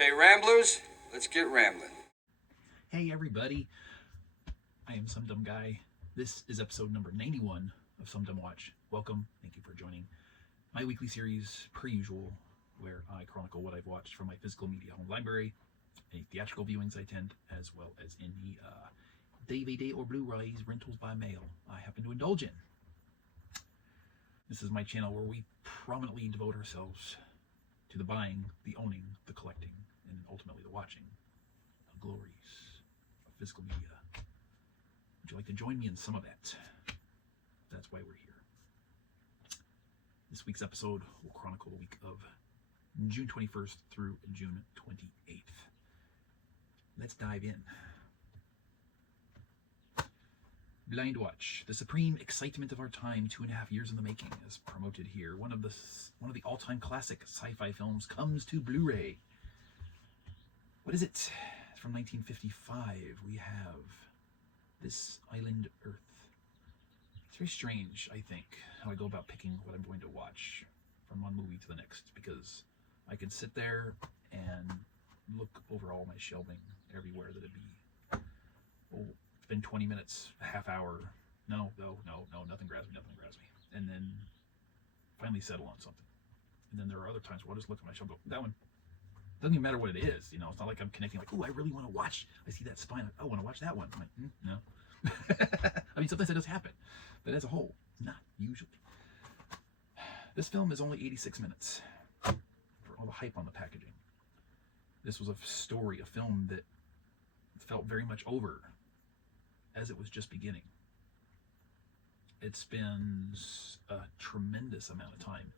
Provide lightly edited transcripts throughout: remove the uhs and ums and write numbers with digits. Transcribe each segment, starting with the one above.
Okay, Ramblers, let's get rambling. Hey everybody, I am Some Dumb Guy. This is episode number 91 of SumDumWatch. Welcome, thank you for joining my weekly series, per usual, where I chronicle what I've watched from my physical media home library, any theatrical viewings I attend, as well as any DVD or Blu-rays rentals by mail I happen to indulge in. This is my channel where we prominently devote ourselves to the buying, the owning, the collecting, and ultimately the watching of glories of physical media. Would you like to join me in some of that? That's why we're here. This week's episode will chronicle the week of June 21st through June 28th. Let's dive in. Blind Watch, the supreme excitement of our time, 2.5 years in the making, is promoted here. One of the all-time classic sci-fi films comes to Blu-ray. What is it? It's from 1955. We have This Island Earth. It's very strange, I think, how I go about picking what I'm going to watch from one movie to the next, because I could sit there and look over all my shelving everywhere that it'd be. Oh, it's been 20 minutes, a half hour. No, nothing grabs me. And then finally settle on something. And then there are other times where I'll just look at my shelf and go, that one. Doesn't even matter what it is, you know. It's not like I'm connecting like, oh, I really want to watch. I see that spine. I want to watch that one. I'm like, no. I mean, sometimes that does happen, but as a whole, not usually. This film is only 86 minutes for all the hype on the packaging. This was a story, a film that felt very much over as it was just beginning. It spends a tremendous amount of time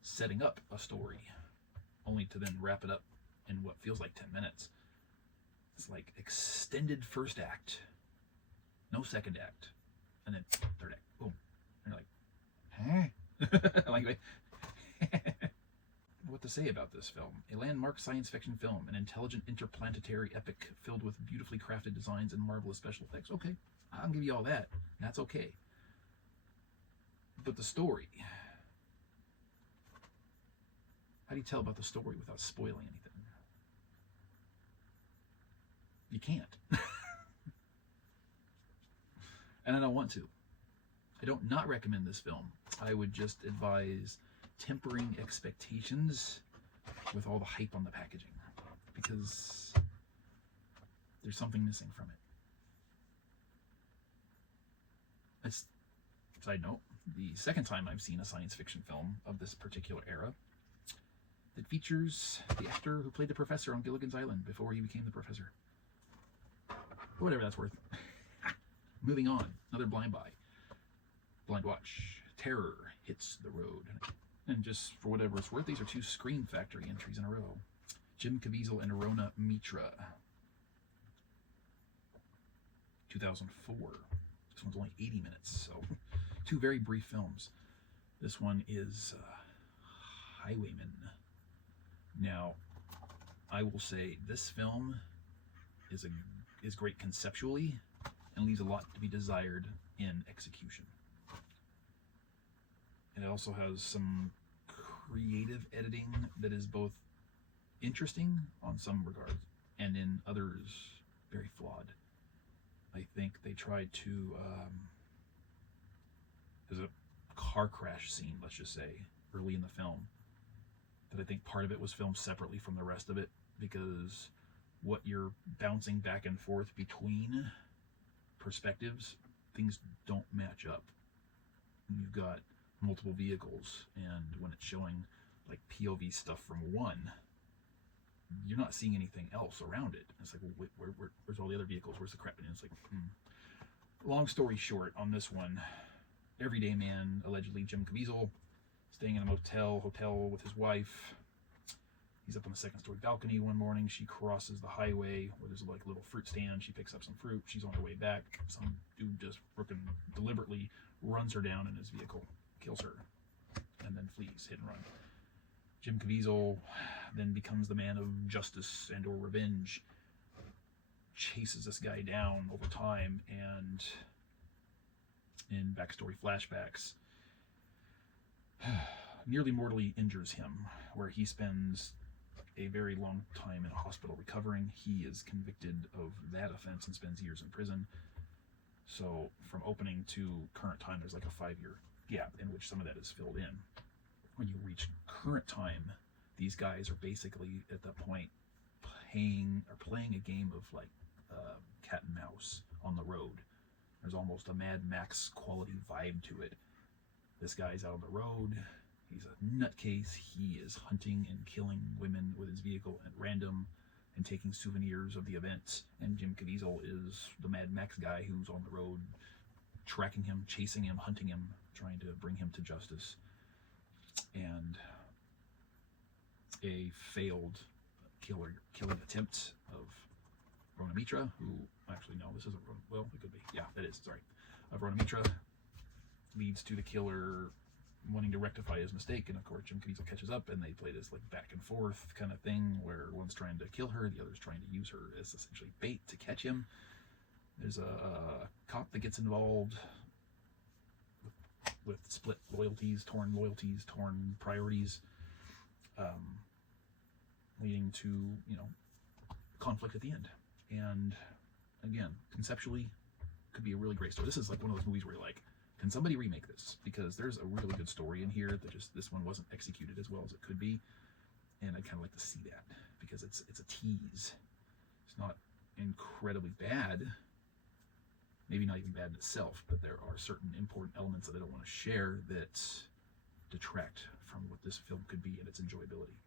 setting up a story, only to then wrap it up in what feels like 10 minutes. It's like extended first act, no second act, and then third act. Boom. And you're like, huh? Like, what to say about this film? A landmark science fiction film, an intelligent interplanetary epic filled with beautifully crafted designs and marvelous special effects. Okay, I'll give you all that. That's okay. But the story, how do you tell about the story without spoiling anything? You can't. And I don't want to. I don't not recommend this film. I would just advise tempering expectations with all the hype on the packaging, because there's something missing from it. It's, side note, the second time I've seen a science fiction film of this particular era that features the actor who played the professor on Gilligan's Island before he became the professor. Whatever that's worth. Moving on, another blind watch. Terror hits the road. And just for whatever it's worth, these are 2 Scream Factory entries in a row. Jim Caviezel and Rona Mitra. 2004. This one's only 80 minutes, so 2 very brief films. This one is Highwayman. Now, I will say this film is great conceptually and leaves a lot to be desired in execution. And it also has some creative editing that is both interesting on some regards and in others very flawed. I think they tried to there's a car crash scene, let's just say, early in the film, that I think part of it was filmed separately from the rest of it, because what you're bouncing back and forth between perspectives, things don't match up. You've got multiple vehicles, and when it's showing like POV stuff from one, you're not seeing anything else around it. It's like, well, where's all the other vehicles? Where's the crap? And it's like, Long story short, on this one, everyday man, allegedly Jim Caviezel, staying in a hotel with his wife. He's up on the second-story balcony one morning. She crosses the highway where there's like a little fruit stand. She picks up some fruit. She's on her way back. Some dude just freaking deliberately runs her down in his vehicle, kills her, and then flees, hit and run. Jim Caviezel then becomes the man of justice and or revenge, chases this guy down over time, and in backstory flashbacks, nearly mortally injures him, where he spends a very long time in a hospital recovering. He is convicted of that offense and spends years in prison. So from opening to current time, there's like a 5-year gap in which some of that is filled in. When you reach current time, these guys are basically at that point playing a game of like cat and mouse on the road. There's almost a Mad Max quality vibe to it. This guy's out on the road. He's a nutcase. He is hunting and killing women with his vehicle at random and taking souvenirs of the events. And Jim Caviezel is the Mad Max guy who's on the road, tracking him, chasing him, hunting him, trying to bring him to justice. And a failed killing attempt of Rona Mitra, who actually no, this isn't Rona. Well, it could be. Yeah, that is. Sorry, of Rona Mitra leads to the killer wanting to rectify his mistake, and of course Jim Caviezel catches up, and they play this like back and forth kind of thing where one's trying to kill her, the other's trying to use her as essentially bait to catch him. There's a cop that gets involved with split loyalties, torn priorities, leading to conflict at the end. And again, conceptually, could be a really great story. This is like one of those movies where you're like, can somebody remake this? Because there's a really good story in here that just this one wasn't executed as well as it could be, and I'd kind of like to see that because it's a tease. It's not incredibly bad, maybe not even bad in itself, but there are certain important elements that I don't want to share that detract from what this film could be and its enjoyability.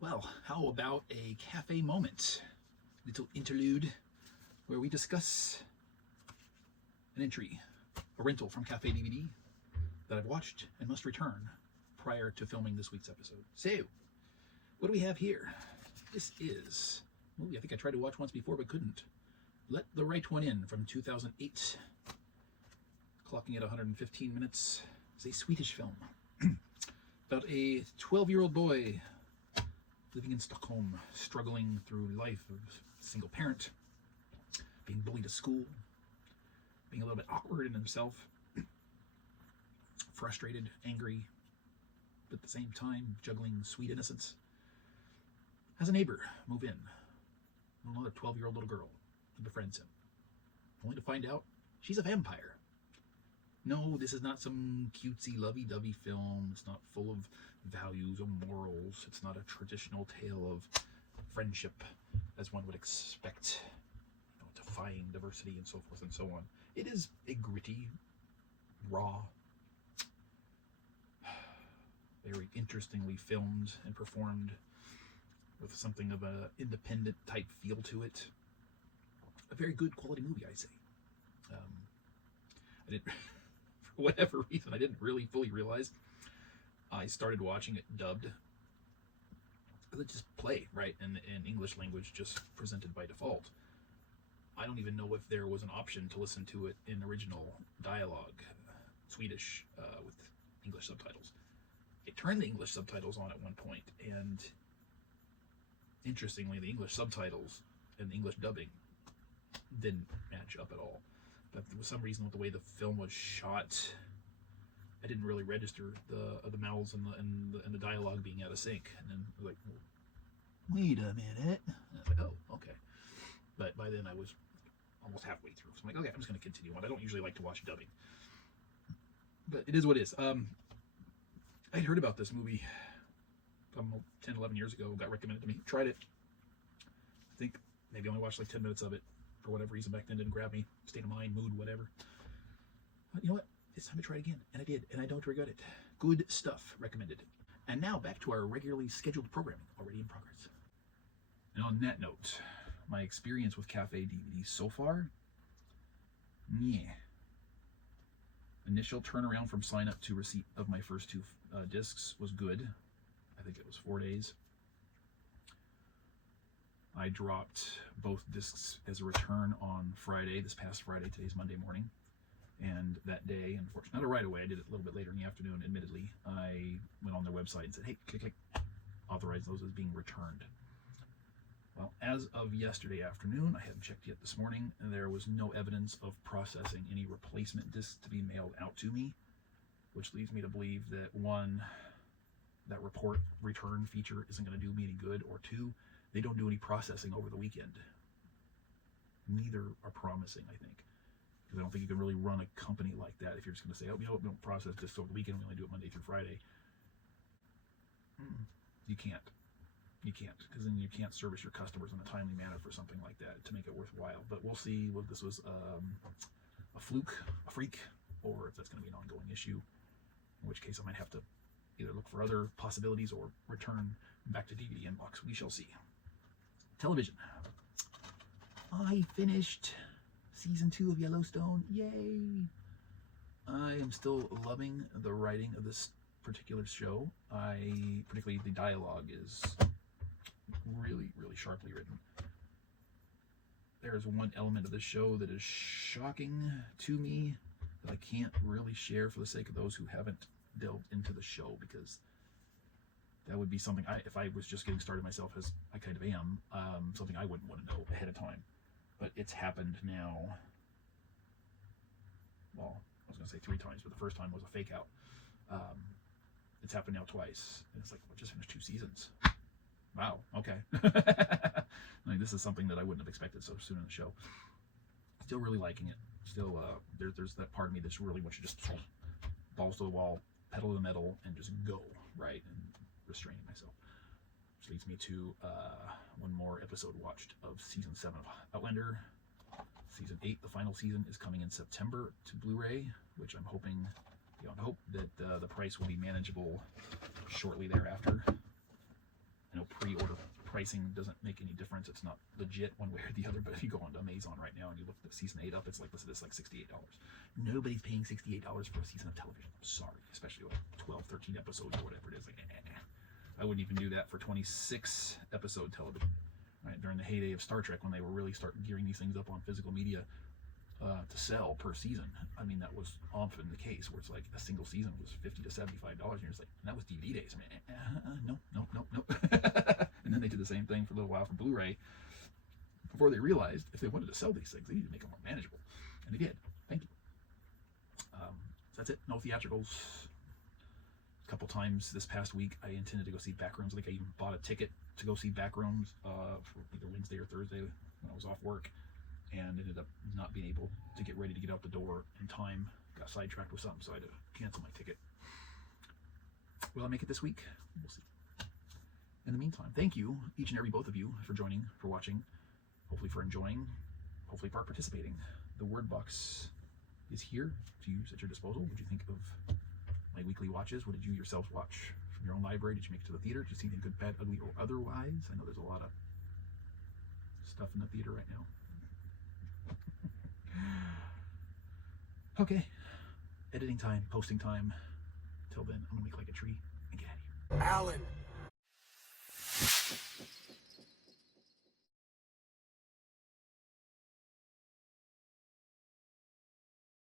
Well, how about a cafe moment? Little interlude where we discuss an entry, a rental from Cafe DVD that I've watched and must return prior to filming this week's episode. So, what do we have here? This is a movie I think I tried to watch once before but couldn't. Let the Right One In from 2008. Clocking at 115 minutes. It's a Swedish film about a 12-year-old boy living in Stockholm, struggling through life of a single parent, being bullied at school, being a little bit awkward in himself, frustrated, angry, but at the same time juggling sweet innocence. Has a neighbor move in, another 12-year-old little girl who befriends him, only to find out she's a vampire. No, this is not some cutesy, lovey-dovey film. It's not full of values or morals. It's not a traditional tale of friendship as one would expect, defying diversity and so forth and so on. It is a gritty, raw, very interestingly filmed and performed with something of an independent type feel to it. A very good quality movie, I say. I didn't, for whatever reason, I didn't really fully realize I started watching it dubbed. It just play, right, in English language, just presented by default. I don't even know if there was an option to listen to it in original dialogue, Swedish, with English subtitles. It turned the English subtitles on at one point, and interestingly, the English subtitles and the English dubbing didn't match up at all. But for some reason, with the way the film was shot, I didn't really register the mouths and the dialogue being out of sync. And then I was like, wait a minute. And I was like, oh, okay. But by then I was almost halfway through. So I'm like, okay, I'm just going to continue on. I don't usually like to watch dubbing. But it is what it is. I'd heard about this movie 10, 11 years ago. Got recommended to me. Tried it. I think maybe only watched like 10 minutes of it. For whatever reason back then, didn't grab me. State of mind, mood, whatever. But you know what? It's time to try it again. And I did. And I don't regret it. Good stuff. Recommended. And now back to our regularly scheduled programming. Already in progress. And on that note, my experience with Cafe DVD so far? Yeah. Initial turnaround from sign up to receipt of my first two discs was good. I think it was 4 days. I dropped both discs as a return on Friday, this past Friday. Today's Monday morning. And that day, unfortunately, not right away, I did it a little bit later in the afternoon, admittedly. I went on their website and said, hey, click, authorize those as being returned. Well, as of yesterday afternoon, I haven't checked yet this morning, and there was no evidence of processing any replacement discs to be mailed out to me, which leads me to believe that one, that report return feature isn't going to do me any good, or two, they don't do any processing over the weekend. Neither are promising, I think, because I don't think you can really run a company like that if you're just going to say, oh, we don't process this over the weekend, we only do it Monday through Friday. You can't, because then you can't service your customers in a timely manner for something like that to make it worthwhile. But we'll see if this was a fluke, a freak, or if that's going to be an ongoing issue, in which case I might have to either look for other possibilities or return back to DVD inbox. We shall see. Television. I finished season 2 of Yellowstone. Yay! I am still loving the writing of this particular show. Particularly the dialogue is really, really sharply written. There's one element of this show that is shocking to me that I can't really share for the sake of those who haven't delved into the show, because that would be something if I was just getting started myself, as I kind of am, something I wouldn't want to know ahead of time. But it's happened now, well, I was going to say 3 times, but the first time was a fake out. It's happened now twice, and it's like, I just finished 2 seasons. Wow, okay. This is something that I wouldn't have expected so soon in the show. Still really liking it. Still, there's that part of me that's really wants you to just balls to the wall, pedal to the metal, and just go, right? And restraining myself. Which leads me to one more episode watched of season 7 of Outlander. Season 8, the final season, is coming in September to Blu-ray, which I'm hoping, I hope that the price will be manageable shortly thereafter. I know pre-order pricing doesn't make any difference. It's not legit one way or the other, but if you go onto Amazon right now and you look at season 8 up, it's like listed as like $68. Nobody's paying $68 for a season of television. I'm sorry, especially like 12, 13 episodes or whatever it is. Like, I wouldn't even do that for 26 episode television. Right, during the heyday of Star Trek, when they were really starting gearing these things up on physical media to sell per season. I mean, that was often the case, where it's like a single season was $50 to $75, and you're just like, and that was DVD days. I mean, no. And then they did the same thing for a little while for Blu-ray, before they realized if they wanted to sell these things, they needed to make them more manageable, and they did. Thank you. So that's it. No theatricals. A couple times this past week, I intended to go see Backrooms. I think I even bought a ticket to go see Backrooms for either Wednesday or Thursday when I was off work, and ended up not being able to get ready to get out the door in time. Got sidetracked with something, so I had to cancel my ticket. Will I make it this week? We'll see. In the meantime, thank you, each and every both of you, for joining, for watching, hopefully for enjoying, hopefully for participating. The word box is here to use at your disposal. What did you think of my weekly watches? What did you yourselves watch from your own library? Did you make it to the theater? Did you see anything good, bad, ugly, or otherwise? I know there's a lot of stuff in the theater right now. Okay, editing time, posting time. Till then, I'm gonna make like a tree and get out of here. Alan.